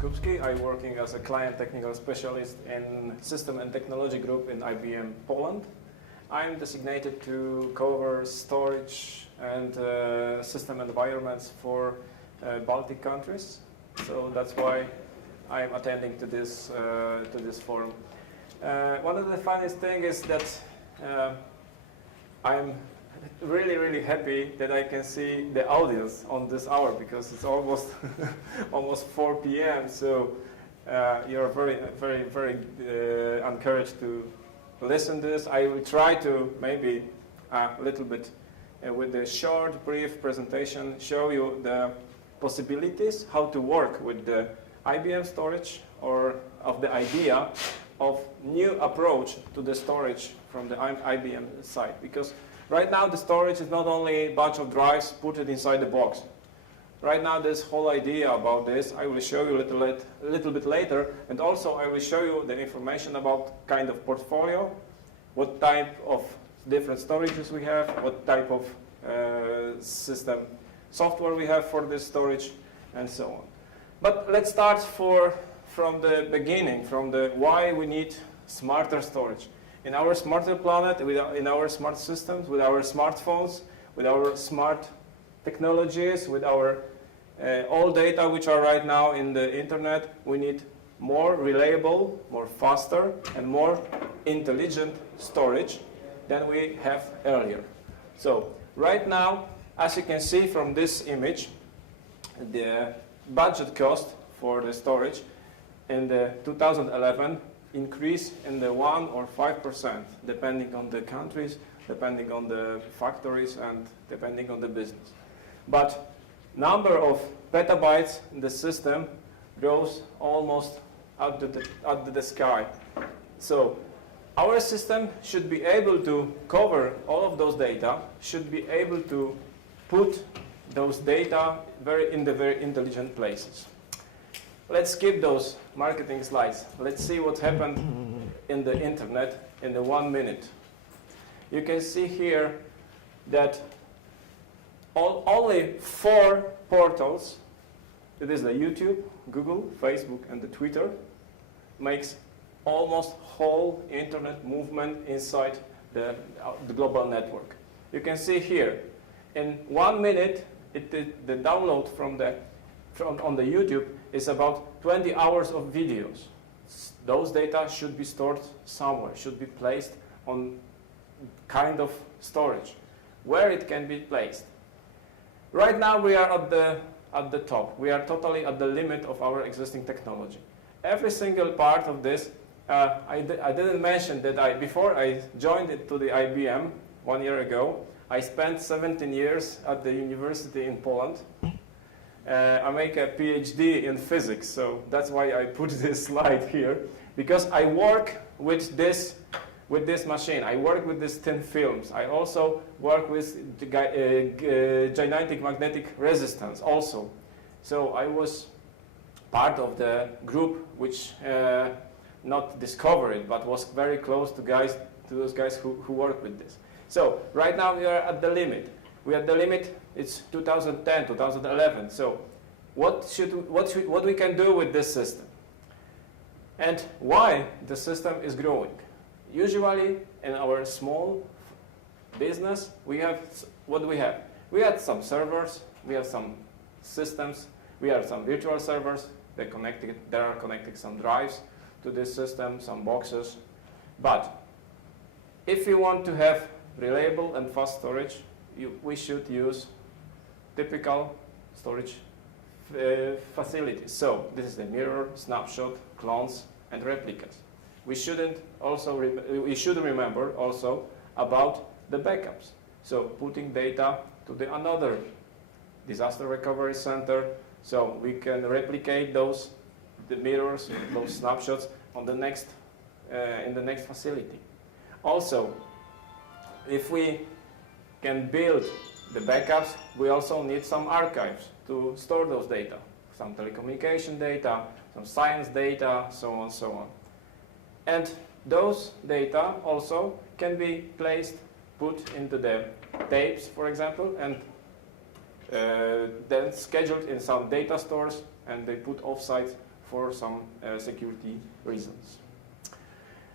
Biskupski. I'm working as a client technical specialist in System and Technology Group in IBM Poland. I'm designated to cover storage and system environments for Baltic countries. So that's why I'm attending to this forum. One of the funniest things is that I'm really happy that I can see the audience on this hour, because it's almost almost 4 p.m. So you're very encouraged to listen to this. I will try to maybe a little bit with a short, brief presentation show you the possibilities how to work with the IBM storage, or of the idea of new approach to the storage from the IBM side. Because right now the storage is not only a bunch of drives put it inside the box. Right now this whole idea about this I will show you a little bit later, and also I will show you the information about kind of portfolio, what type of different storages we have, what type of system software we have for this storage, and so on. But let's start from the beginning, from the why we need smarter storage. In our smarter planet, in our smart systems, with our smartphones, with our smart technologies, with our all data which are right now in the internet, we need more reliable, more faster, and more intelligent storage than we have earlier. So right now, as you can see from this image, the budget cost for the storage in the 2011 increase in the 1 or 5%, depending on the countries, depending on the factories, and depending on the business. But number of petabytes in the system grows almost up to the sky. So our system should be able to cover all of those data, should be able to put those data in the very intelligent places. Let's skip those marketing slides. Let's see what happened in the internet in the 1 minute. You can see here that only 4 portals, it is the YouTube, Google, Facebook, and the Twitter, makes almost whole internet movement inside the global network. You can see here, in 1 minute, the download on the YouTube is about 20 hours of videos. Those data should be stored somewhere, should be placed on kind of storage, where it can be placed. Right now we are at the top. We are totally at the limit of our existing technology. Every single part of this, I didn't mention that before I joined it to the IBM 1 year ago, I spent 17 years at the university in Poland. I make a PhD in physics, so that's why I put this slide here, because I work with this machine. I work with these thin films. I also work with gigantic magnetic resistance also. So I was part of the group which not discovered it, but was very close to those guys who work with this. So right now we are at the limit. We are at the limit. It's 2010, 2011. So what we can do with this system, and why the system is growing? Usually in our small business, we have what we have. We have some servers, we have some systems, we have some virtual servers. They are connecting some drives to this system, some boxes. But if you want to have reliable and fast storage, we should use typical storage facilities. So this is the mirror, snapshot, clones, and replicas. We should remember also about the backups. So putting data to another disaster recovery center, so we can replicate the mirrors, those snapshots on the next in the next facility. Also, if we can build the backups, we also need some archives to store those data, some telecommunication data, some science data, so on, so on. And those data also can be put into the tapes, for example, and then scheduled in some data stores, and they put offsite for some security reasons.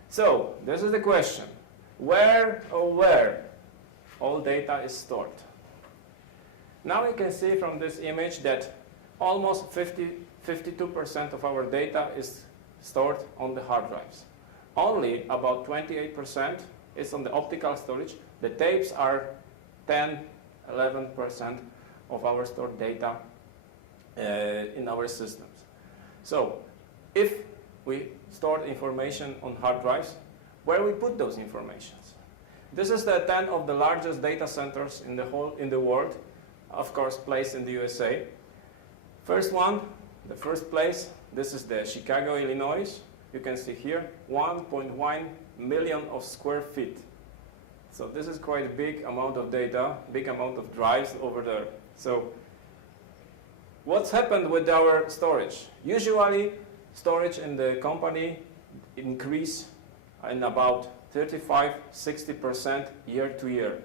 So this is the question: where all data is stored? Now you can see from this image that almost 52% of our data is stored on the hard drives. Only about 28% is on the optical storage. The tapes are 10–11% of our stored data in our systems. So if we store information on hard drives, where we put those informations? This is the 10 of the largest data centers in the world, of course placed in the USA. First one, the first place, this is the Chicago, Illinois. You can see here 1.1 million of square feet. So this is quite a big amount of data, big amount of drives over there. So what's happened with our storage? Usually storage in the company increase in about 35–60% year to year.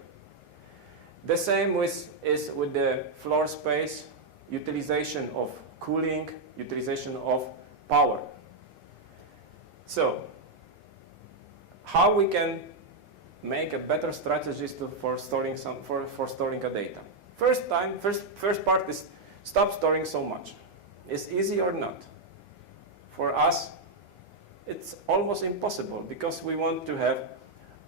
The same is with the floor space, utilization of cooling, utilization of power. So how we can make a better strategies for storing a data? First part is stop storing so much. Is easy or not? For us, it's almost impossible because we want to have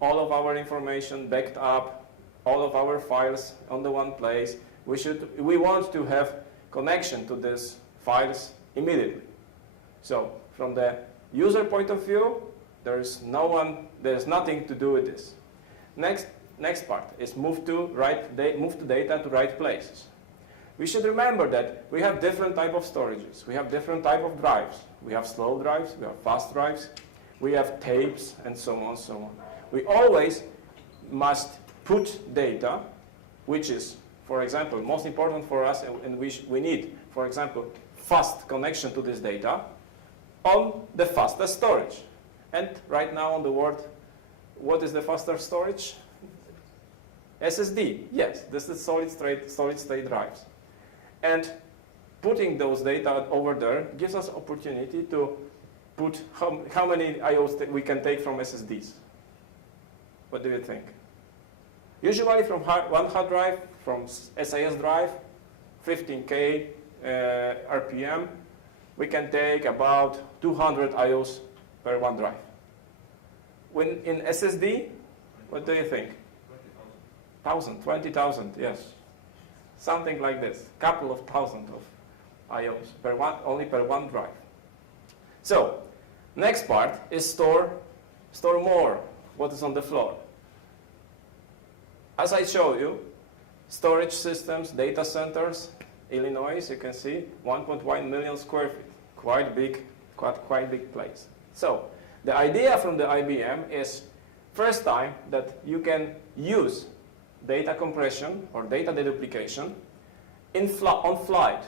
all of our information backed up, all of our files on the one place. We want to have connection to these files immediately. So from the user point of view, there's nothing to do with this. Next part is move data to right places. We should remember that we have different type of storages. We have different type of drives. We have slow drives, we have fast drives, we have tapes, and so on, so on. We always must put data, which is, for example, most important for us, and we need, for example, fast connection to this data, on the fastest storage. And right now on the world, what is the faster storage? SSD. Yes, this is solid state drives. And putting those data over there gives us opportunity to put how many IOs that we can take from SSDs. What do you think? Usually from one hard drive, from SAS drive, 15K RPM, we can take about 200 IOs per one drive. When in SSD, what do you think? 20,000, yes. Something like this, couple of thousand of IOs only per one drive. So, next part is store more, what is on the floor. As I show you, storage systems, data centers, Illinois, you can see 1.1 million square feet, quite big place. So, the idea from the IBM is first time that you can use data compression or data deduplication on flight.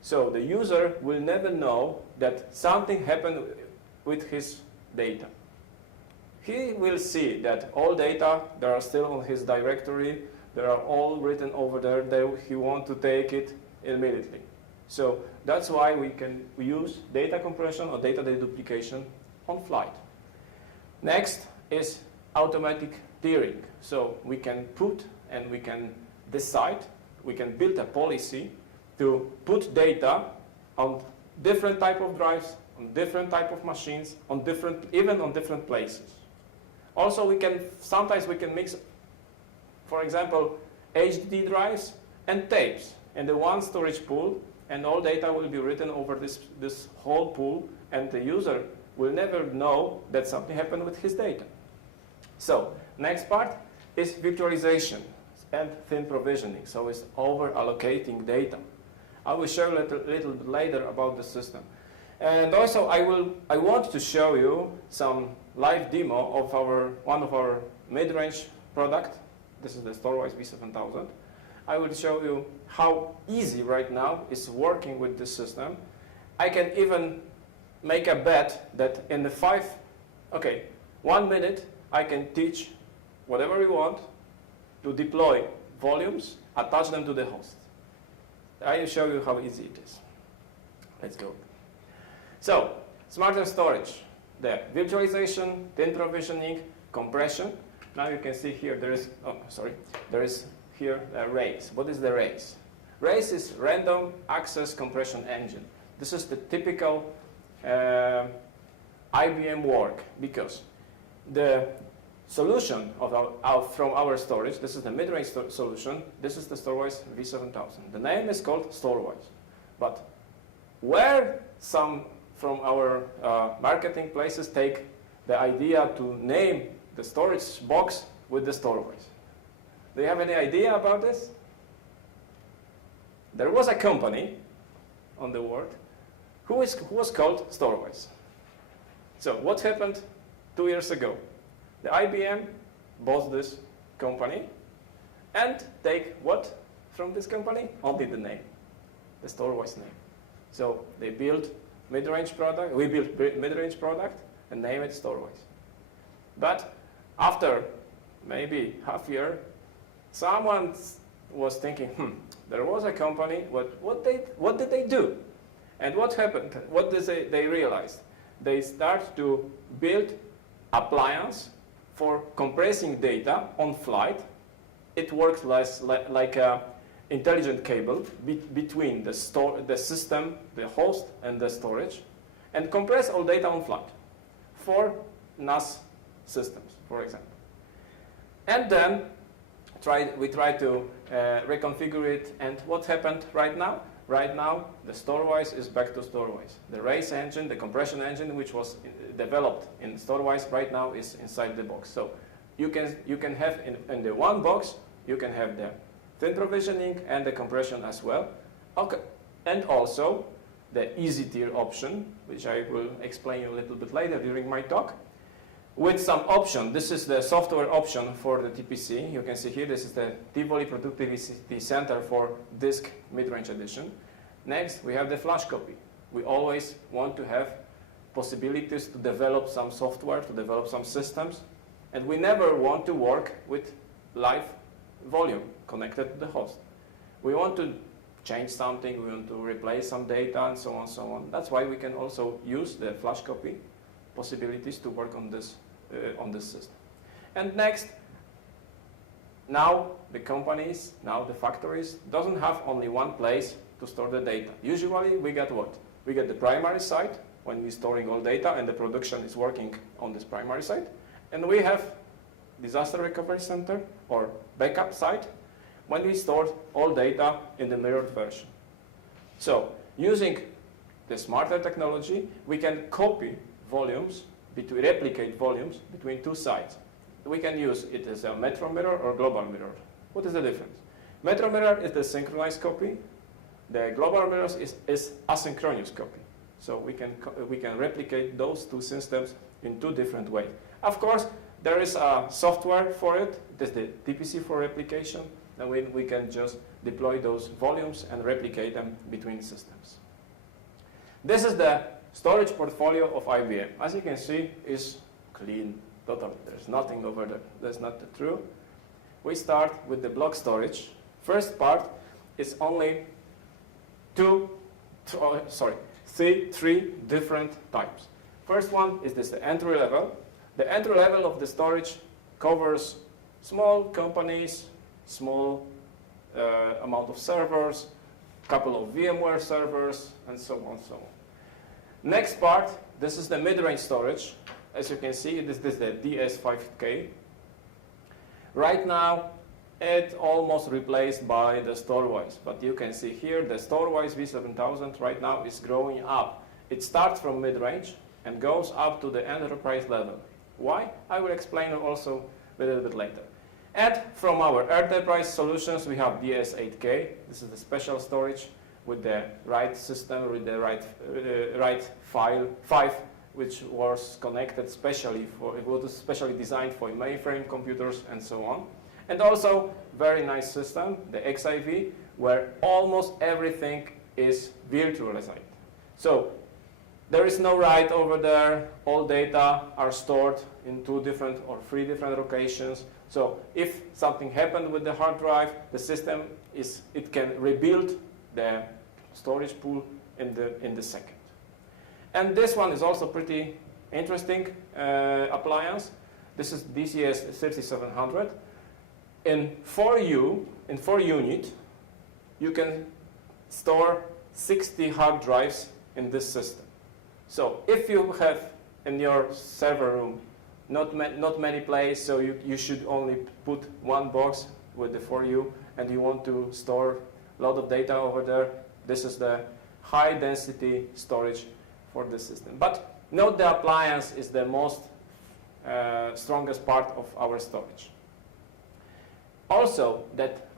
So the user will never know that something happened with his data. He will see that all data that are still on his directory, they are all written over there, he wants to take it immediately. So that's why we use data compression or data deduplication on flight. Next is automatic tiering. So we can put and we can decide, we can build a policy to put data on different type of drives, on different type of machines, even on different places. Also, sometimes we can mix, for example, HDD drives and tapes in the one storage pool, and all data will be written over this whole pool, and the user will never know that something happened with his data. So, next part is virtualization and thin provisioning. So it's over allocating data. I will show you a little bit later about the system. And also I want to show you some live demo of one of our mid-range product. This is the StoreWise V7000. I will show you how easy right now is working with this system. I can even make a bet that in the 1 minute I can teach whatever we want to deploy volumes, attach them to the host. I will show you how easy it is. Let's go. So, smarter storage, the virtualization, thin provisioning, compression. Now you can see here there is, there is here a RACE. What is the RACE? RACE is Random Access Compression Engine. This is the typical IBM work, because the solution of from our storage, this is the mid-range solution, this is the Storewise V7000. The name is called Storewise. But where some from our marketing places take the idea to name the storage box with the Storewise? Do you have any idea about this? There was a company on the world who was called Storewise. So what happened 2 years ago? The IBM bought this company and take what from this company? Only the name, the Storewise name. So they built mid-range product, we built mid-range product and name it Storewise. But after maybe half year, someone was thinking, there was a company, what did they do? And what happened? What did they realize? They start to build appliance for compressing data on flight. It works like a intelligent cable between the system, the host, and the storage, and compress all data on flight for NAS systems, for example. And then we try to reconfigure it, and what happened right now? Right now, the Storewise is back to Storewise. The RACE engine, the compression engine, which was developed in Storewise, right now is inside the box. So you can have in the one box, you can have the thin provisioning and the compression as well. Okay. And also the easy tier option, which I will explain you a little bit later during my talk. With some option, this is the software option for the TPC. You can see here, this is the Tivoli Productivity Center for Disk Mid-Range Edition. Next, we have the flash copy. We always want to have possibilities to develop some software, to develop some systems, and we never want to work with live volume connected to the host. We want to change something, we want to replace some data, and so on, so on. That's why we can also use the flash copy possibilities to work on this system. And next, now the companies, now the factories doesn't have only one place to store the data. Usually we get what? We get the primary site when we're storing all data and the production is working on this primary site. And we have disaster recovery center or backup site when we store all data in the mirrored version. So using the smarter technology, we can copy volumes, replicate volumes between two sites. We can use it as a metro mirror or global mirror. What is the difference? Metro mirror is the synchronized copy. The global mirror is asynchronous copy. So we can replicate those two systems in two different ways. Of course, there is a software for it. It is the TPC for replication. And we can just deploy those volumes and replicate them between systems. This is the storage portfolio of IBM. As you can see, is clean, totally. There's nothing over there. That's not true. We start with the block storage. First part is only three different types. First one is this, the entry level. The entry level of the storage covers small companies, small amount of servers, couple of VMware servers, and so on, so on. Next part, this is the mid-range storage. As you can see, this is the DS5K. Right now, it's almost replaced by the Storewise. But you can see here, the Storewise V7000 right now is growing up. It starts from mid-range and goes up to the enterprise level. Why? I will explain also a little bit later. And from our enterprise solutions, we have DS8K. This is the special storage with the right system, with the right file, which was connected specially for, it was specially designed for mainframe computers and so on. And also, very nice system, the XIV, where almost everything is virtualized. So, there is no write over there. All data are stored in 2 different or 3 different locations. So, if something happened with the hard drive, the system it can rebuild the storage pool in the second. And this one is also pretty interesting appliance. This is DCS 3700. In 4 unit, you can store 60 hard drives in this system. So if you have in your server room not many places, so you should only put one box with the 4U, and you want to store a lot of data over there, this is the high density storage for this system. But note the appliance is the most strongest part of our storage. Also, that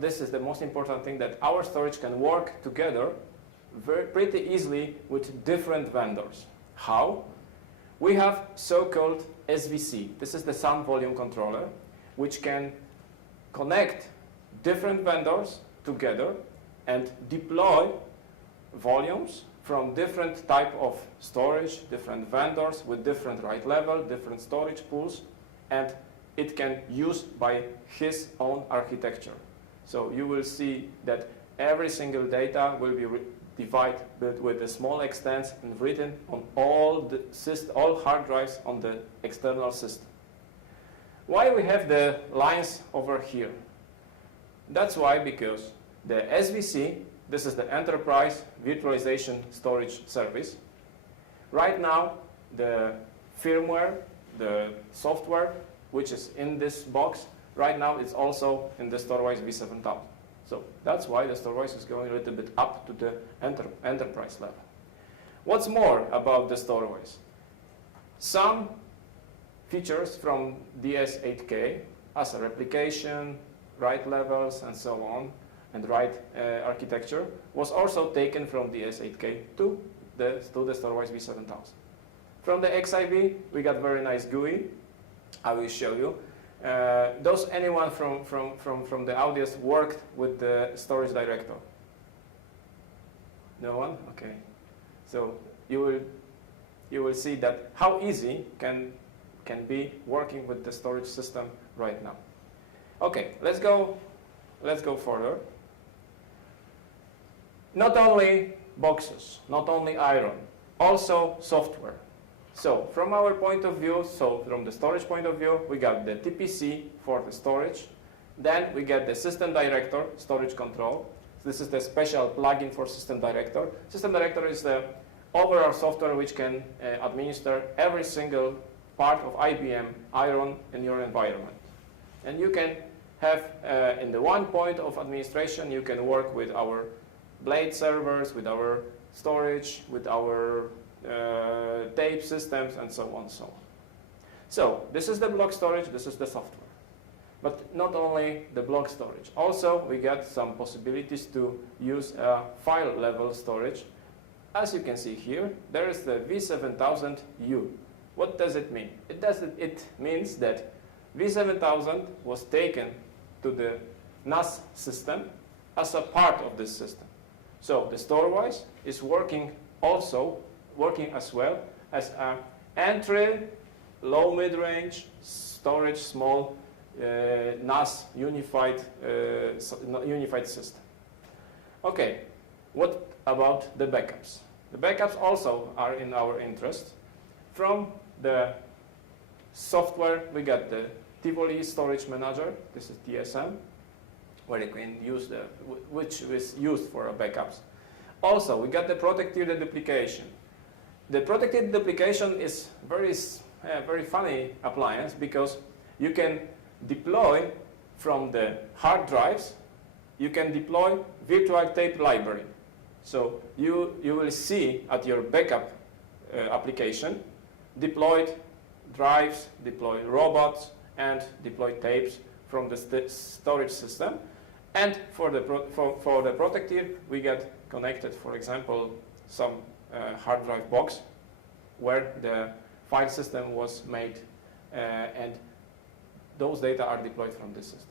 this is the most important thing, that our storage can work together pretty easily with different vendors. How? We have so-called SVC. This is the sound volume controller, which can connect different vendors together and deploy volumes from different type of storage, different vendors with different write level, different storage pools, and it can use by his own architecture. So you will see that every single data will be divided with a small extents and written on all hard drives on the external system. Why we have the lines over here? That's why, because the SVC, this is the Enterprise Virtualization Storage Service. Right now, the firmware, the software, which is in this box, right now it's also in the Storewise V7000. So that's why the Storewise is going a little bit up to the enterprise level. What's more about the Storewise? Some features from DS8K as a replication, write levels, and so on, and write architecture was also taken from DS8K to the Storewise V7000. From the XIV, we got very nice GUI. I will show you. Anyone from the audience worked with the storage director? No one? Okay. So you will see that how easy can be working with the storage system right now. Okay, let's go further. Not only boxes, not only iron, also software. So from our point of view, so from the storage point of view, we got the TPC for the storage. Then we get the System Director, storage control. This is the special plugin for System Director. System Director is the overall software which can administer every single part of IBM iron in your environment. And you can have, in the one point of administration, you can work with our blade servers, with our storage, with our tape systems, and so on and so on. So this is the block storage, this is the software. But not only the block storage. Also, we get some possibilities to use a file level storage. As you can see here, there is the V7000U. What does it mean? It means that V7000 was taken to the NAS system as a part of this system. So the Storewise is working as well as an entry, low mid-range storage, small NAS unified system. Okay, what about the backups? The backups also are in our interest. From the software, we got the Tivoli Storage Manager. This is TSM, where you can use which is used for backups. Also, we got the protected deduplication. The protected deduplication is very funny appliance because you can deploy from the hard drives. You can deploy virtual tape library. So you will see at your backup application deployed drives, deploy robots, and deploy tapes from the storage system. And for the protected, we get connected, for example, some hard drive box where the file system was made and those data are deployed from this system.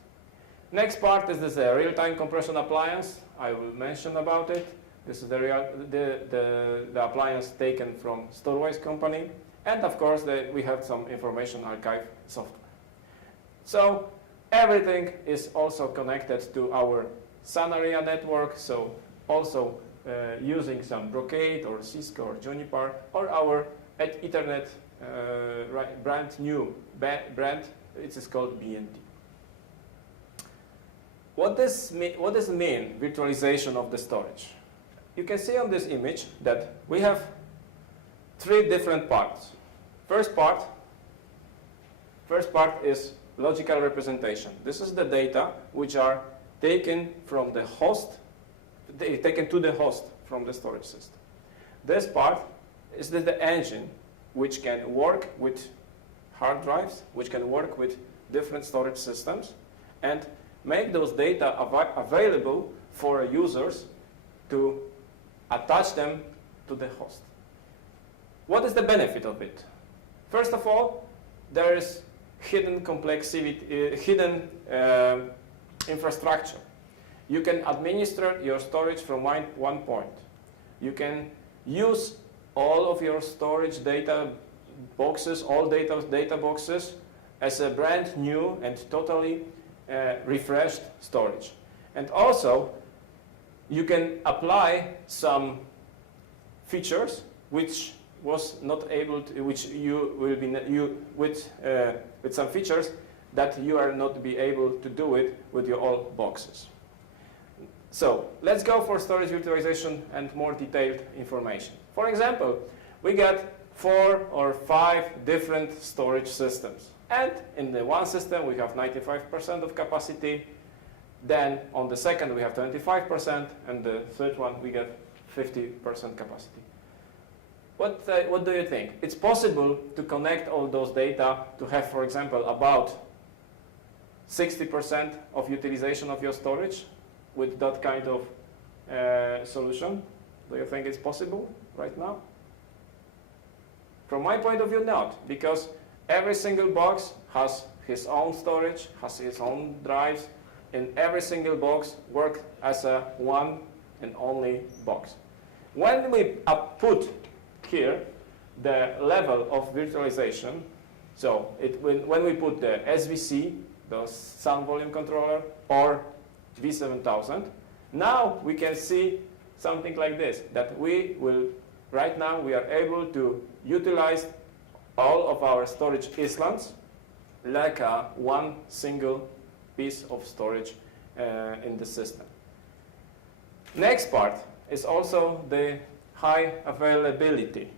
Next part is this real-time compression appliance. I will mention about it. This is the appliance taken from Storewise company. And of course, we have some information archive software. So everything is also connected to our SAN area network. So also using some Brocade or Cisco or Juniper or our Ethernet brand new brand, it is called BNT. What does it mean, virtualization of the storage? You can see on this image that we have three different parts. First part is logical representation. This is the data which are taken from the host, taken to the host from the storage system. This part is the engine which can work with hard drives, which can work with different storage systems, and make those data available for users to attach them to the host. What is the benefit of it? First of all, there is hidden complexity, hidden infrastructure. You can administer your storage from one point. You can use all of your storage data boxes, all data boxes, as a brand new and totally refreshed storage. And also, you can apply some features which was not able to, which you will be with some features that you are not be able to do it with your old boxes. So let's go for storage virtualization and more detailed information. For example, we got 4 or 5 different storage systems. And in the one system, we have 95% of capacity. Then on the second, we have 25%. And the third one, we get 50% capacity. What do you think? It's possible to connect all those data to have, for example, about 60% of utilization of your storage with that kind of solution? Do you think it's possible right now? From my point of view, not, because every single box has his own storage, has its own drives, and every single box works as a one and only box. When we put here the level of virtualization, so when we put the SVC, the Sun Volume Controller, or V7000, now we can see something like this, that right now we are able to utilize all of our storage islands like one single piece of storage in the system. Next part is also the high availability.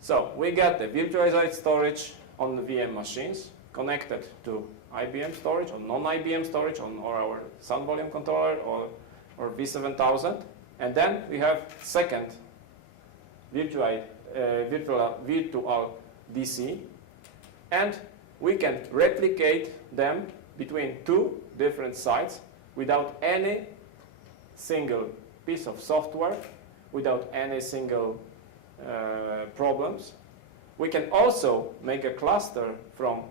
So we got the virtualized storage on the VM machines connected to IBM storage or non-IBM storage or our Sun Volume Controller or V7000. And then we have second virtual DC, and we can replicate them between 2 different sites without any single piece of software, without any single problems. We can also make a cluster from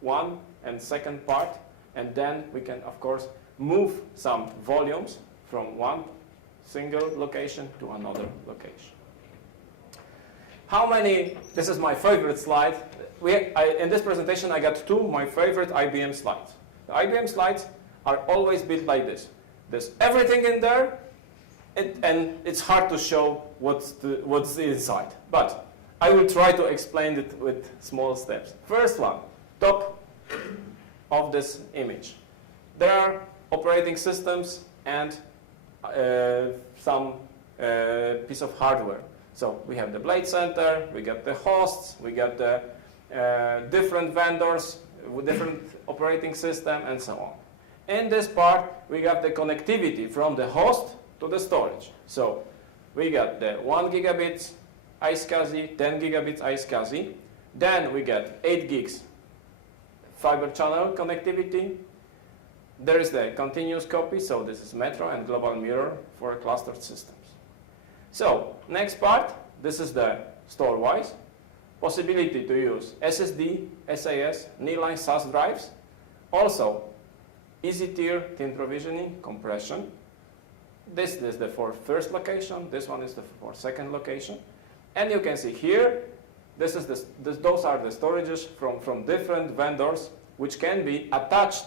one and second part, and then we can, of course, move some volumes from one single location to another location. How many, this is my favorite slide. In this presentation, I got 2 my favorite IBM slides. The IBM slides are always built like this. There's everything in there, and it's hard to show what's inside. But I will try to explain it with small steps. First one, top of this image. There are operating systems and some piece of hardware. So we have the blade center, we got the hosts, we got the different vendors with different operating system, and so on. In this part, we got the connectivity from the host to the storage. So we got the 1 gigabits iSCSI, 10 gigabits iSCSI. Then we got 8 gigs fiber channel connectivity. There is the continuous copy, so this is Metro and Global Mirror for clustered systems. So next part, this is the store-wise. Possibility to use SSD, SAS, nearline SAS drives. Also, easy tier, thin provisioning, compression. This is the for first location. This one is the for second location. And you can see here, those are the storages from different vendors, which can be attached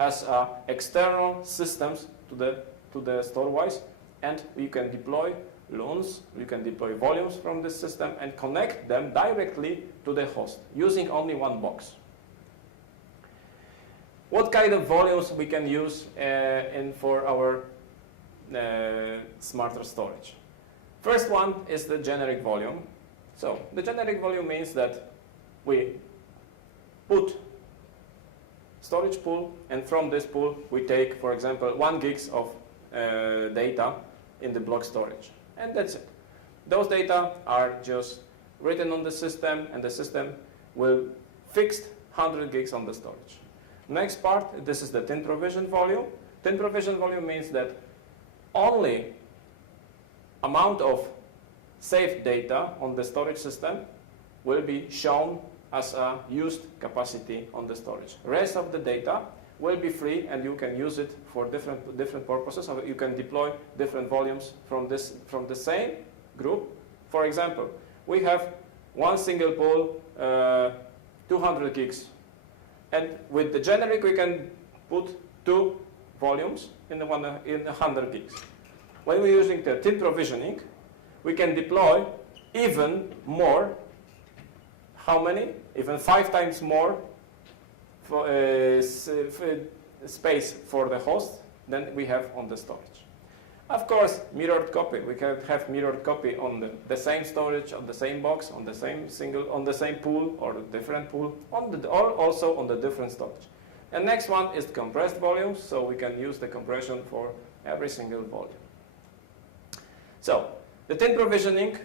as external systems to the store-wise and you can deploy loans, you can deploy volumes from this system and connect them directly to the host using only one box. What kind of volumes we can use for our smarter storage? First one is the generic volume. So the generic volume means that we put storage pool, and from this pool we take, for example, 1 gigs of data in the block storage, and that's it. Those data are just written on the system, and the system will fix 100 gigs on the storage. Next part, this is the tin provision volume. Tin provision volume means that only amount of saved data on the storage system will be shown as a used capacity on the storage. Rest of the data will be free, and you can use it for different purposes. So you can deploy different volumes from the same group. For example, we have one single pool, 200 gigs. And with the generic, we can put 2 volumes in 100 gigs. When we're using the tin provisioning, we can deploy even more. How many? Even 5 times more for, space for the host than we have on the storage. Of course, mirrored copy. We can have mirrored copy on the same storage, on the same box, on the same on the same pool or different pool, or also on the different storage. And next one is compressed volumes, so we can use the compression for every single volume. So the tin provisioning,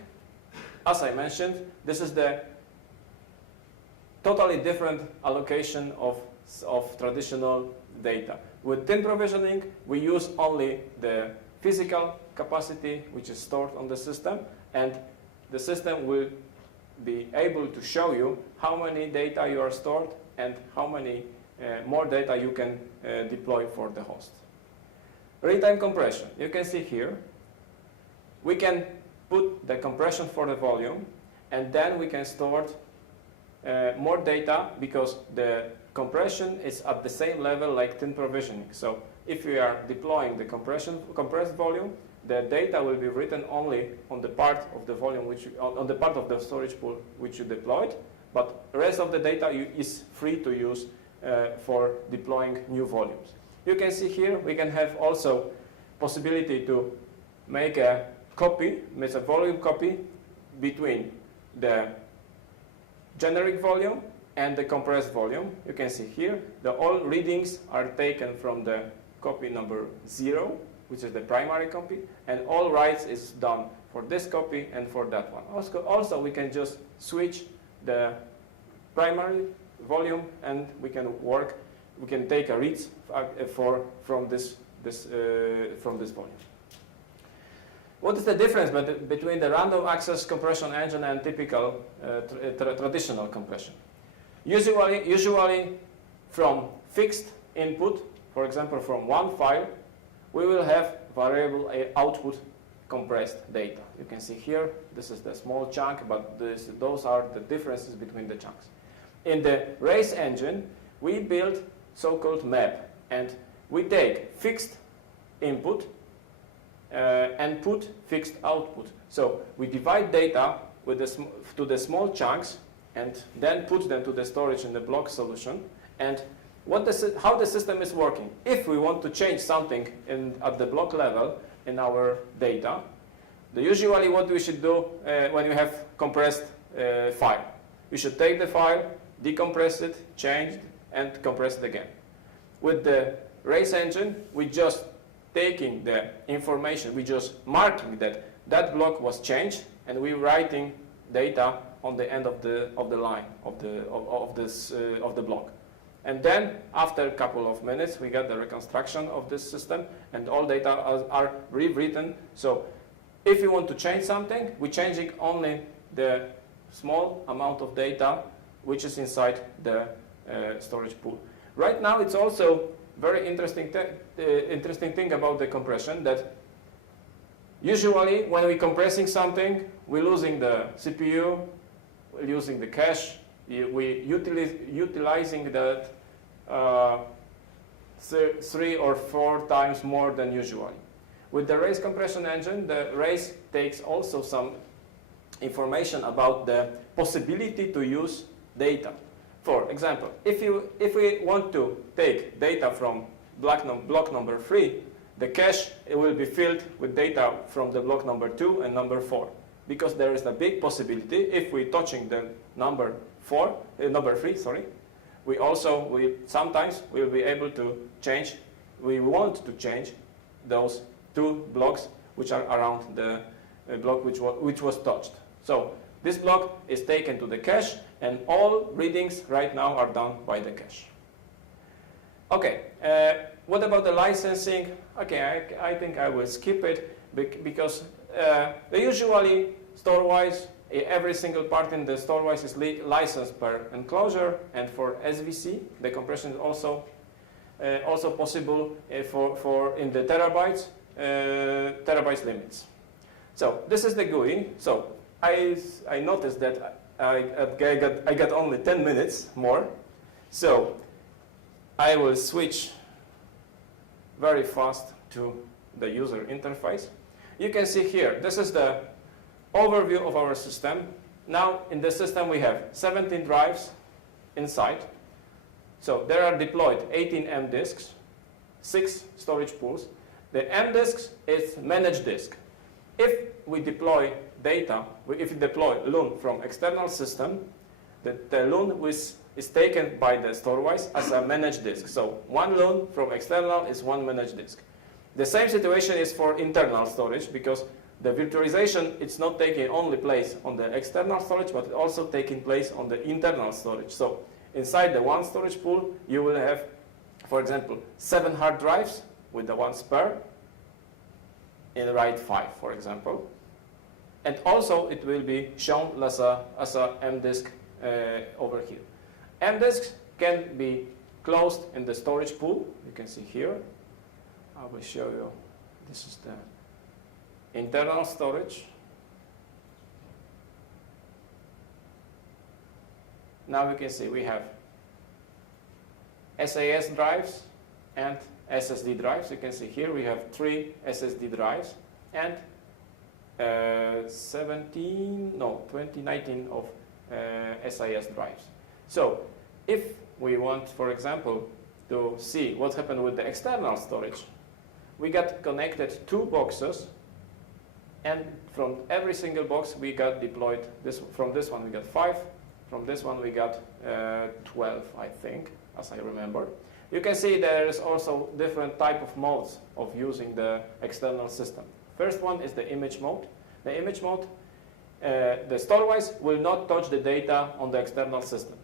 as I mentioned, this is the totally different allocation of traditional data. With tin provisioning, we use only the physical capacity which is stored on the system, and the system will be able to show you how many data you are stored and how many more data you can deploy for the host. Real-time compression. You can see here, we can put the compression for the volume, and then we can store more data because the compression is at the same level like tin provisioning. So if we are deploying the compressed volume, the data will be written only on the part of the volume on the part of the storage pool which you deployed, but the rest of the data is free to use for deploying new volumes. You can see here we can have also possibility to make a copy, make a volume copy between the generic volume and the compressed volume. You can see here all readings are taken from the copy number 0, which is the primary copy, and all writes is done for this copy and for that one. Also we can just switch the primary volume, and we can take a reads from this volume. What is the difference between the random access compression engine and typical traditional compression? Usually from fixed input, for example from one file, we will have variable output compressed data. You can see here, this is the small chunk, but those are the differences between the chunks. In the race engine, we build so-called map, and we take fixed input and put fixed output. So we divide data to the small chunks and then put them to the storage in the block solution. And how the system is working. If we want to change something at the block level in our data, usually what we should do when you have compressed file, we should take the file, decompress it, change it, and compress it again. With the race engine, we just taking the information, we just marking that block was changed, and we writing data on the end of the line of the block. And then after a couple of minutes, we get the reconstruction of this system, and all data are rewritten. So if you want to change something, we're changing only the small amount of data which is inside the storage pool. Right now, it's also very interesting thing about the compression, that usually when we're compressing something, we're losing the CPU, we're using the cache, we're utilizing that 3 or 4 times more than usually. With the race compression engine, the race takes also some information about the possibility to use data. For example, if we want to take data from block number 3, the cache will be filled with data from the block number 2 and number 4, because there is a big possibility if we touching the number 3, sorry, we sometimes will be able to change. We want to change those 2 blocks which are around the block which was touched. So this block is taken to the cache, and all readings right now are done by the cache. Okay, what about the licensing? Okay, I think I will skip it because usually store-wise, every single part in the store-wise is licensed per enclosure, and for SVC, the compression is also possible for in the terabytes limits. So this is the GUI. So I noticed that I got only 10 minutes more. So I will switch very fast to the user interface. You can see here, this is the overview of our system. Now in the system we have 17 drives inside. So there are deployed 18 M disks, 6 storage pools. The M disks is managed disk. If we deploy data, if we deploy LUN from external system, the LUN is taken by the storewise as a managed disk. So one LUN from external is one managed disk. The same situation is for internal storage, because the virtualization, it's not taking only place on the external storage, but also taking place on the internal storage. So inside the one storage pool, you will have, for example, 7 hard drives with the one spare in RAID 5, for example. And also it will be shown as a M disk over here. M disks can be closed in the storage pool. You can see here. I will show you. This is the internal storage. Now you can see we have SAS drives and SSD drives. You can see here we have 3 SSD drives and 19 of SIS drives. So if we want, for example, to see what happened with the external storage, we got connected 2 boxes, and from every single box we got deployed. From this one we got 5, from this one we got 12, I think, as I remember. You can see there is also different type of modes of using the external system. First one is the image mode. The image mode, the storewise will not touch the data on the external system.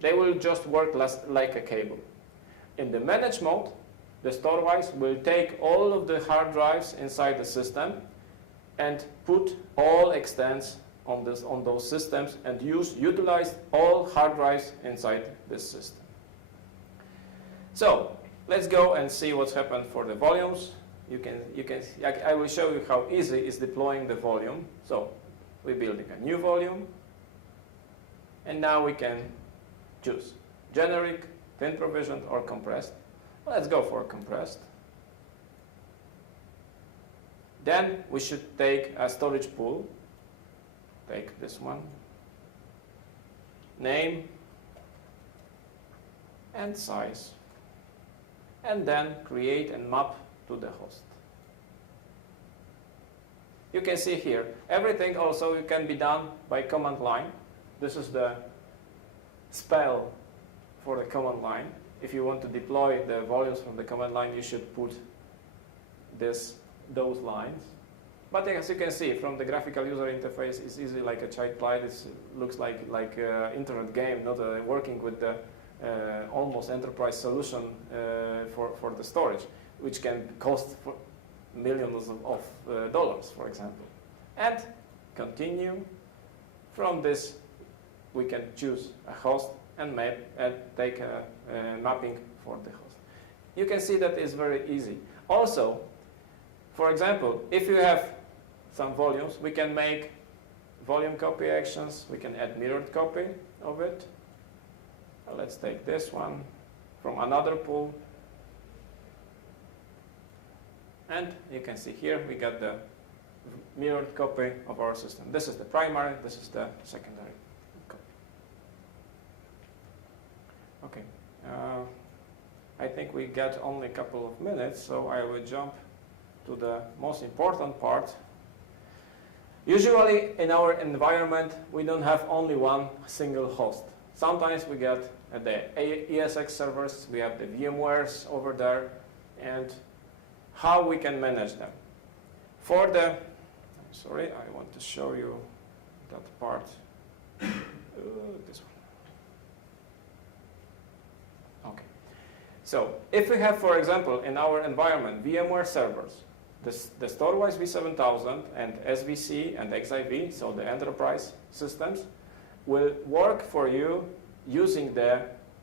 They will just work like a cable. In the manage mode, the storewise will take all of the hard drives inside the system and put all extents on those systems and utilize all hard drives inside this system. So let's go and see what's happened for the volumes. I will show you how easy is deploying the volume. So we're building a new volume, and now we can choose generic, thin provisioned, or compressed. Let's go for compressed. Then we should take a storage pool. Take this one. Name and size. And then create and map to the host. You can see here, everything also can be done by command line. This is the spell for the command line. If you want to deploy the volumes from the command line, you should put those lines. But as you can see from the graphical user interface, it's easy like a child play. It looks like an internet game, not working with the almost enterprise solution for the storage, which can cost millions of dollars, for example. And continue. From this, we can choose a host and map and take a mapping for the host. You can see that it's very easy. Also, for example, if you have some volumes, we can make volume copy actions. We can add mirrored copy of it. Let's take this one from another pool. And you can see here we got the mirrored copy of our system. This is the primary, this is the secondary copy. Okay, I think we got only a couple of minutes, so I will jump to the most important part. Usually in our environment we don't have only one single host. Sometimes we get the ESX servers, we have the VMwares over there, and how we can manage them. For the, sorry, I want to show you that part. This one. Okay. So if we have, for example, in our environment VMware servers, the Storewise V7000 and SVC and XIV, so the enterprise systems, will work for you using the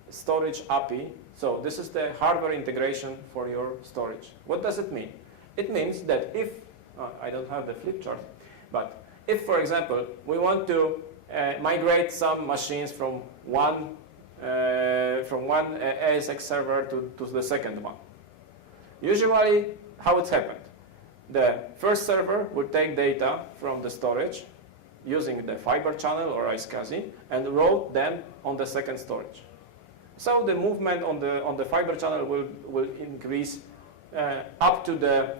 storage API. So this is the hardware integration for your storage. What does it mean? It means that if, I don't have the flip chart, but if, for example, we want to migrate some machines from one ASX server to the second one, usually how it happened. The first server will take data from the storage using the fiber channel or iSCSI and route them on the second storage. So the movement on the fiber channel will increase up to the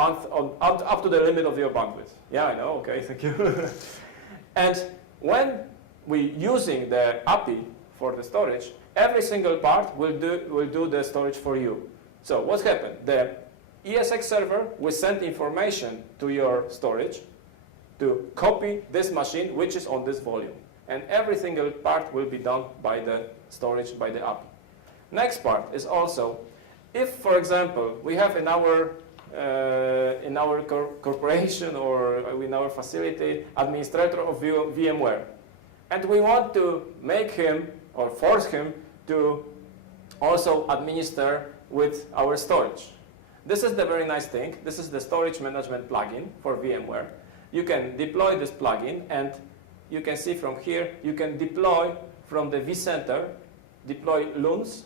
up to the limit of your bandwidth. Yeah, I know. Okay, thank you. And when we using the API for the storage, every single part will do the storage for you. So what happened? The ESX server will send information to your storage to copy this machine which is on this volume, and every single part will be done by the storage, by the API. Next part is also, if, for example, we have in our corporation or in our facility administrator of VMware, and we want to make him or force him to also administer with our storage. This is the very nice thing. This is the storage management plugin for VMware. You can deploy this plugin, and you can see from here, you can deploy from the vCenter, deploy LUNs,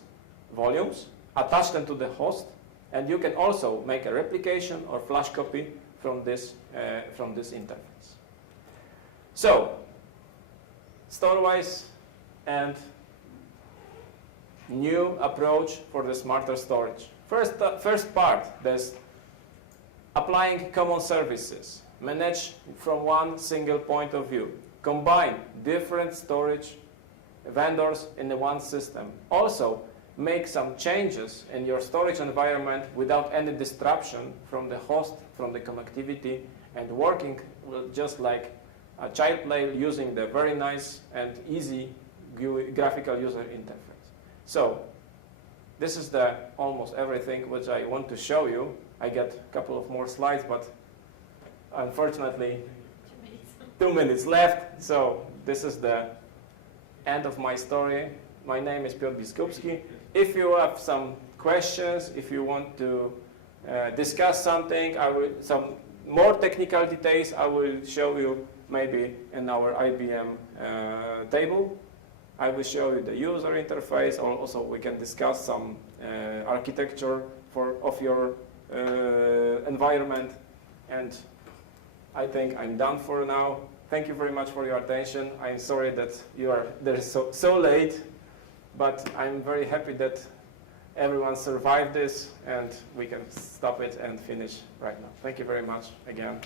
volumes, attach them to the host, and you can also make a replication or flash copy from this interface. So, Storewise and new approach for the smarter storage. First part, there's applying common services, manage from one single point of view, combine different storage vendors in the one system. Also, make some changes in your storage environment without any disruption from the host, from the connectivity, and working just like a child play using the very nice and easy graphical user interface. So, this is the almost everything which I want to show you. I got a couple of more slides, but unfortunately, 2 minutes left. So this is the end of my story. My name is Piotr Biskupski. If you have some questions, if you want to discuss something, some more technical details, I will show you maybe in our IBM table. I will show you the user interface. Also, we can discuss some architecture of your environment. And I think I'm done for now. Thank you very much for your attention. I'm sorry that you are there so late, but I'm very happy that everyone survived this, and we can stop it and finish right now. Thank you very much again.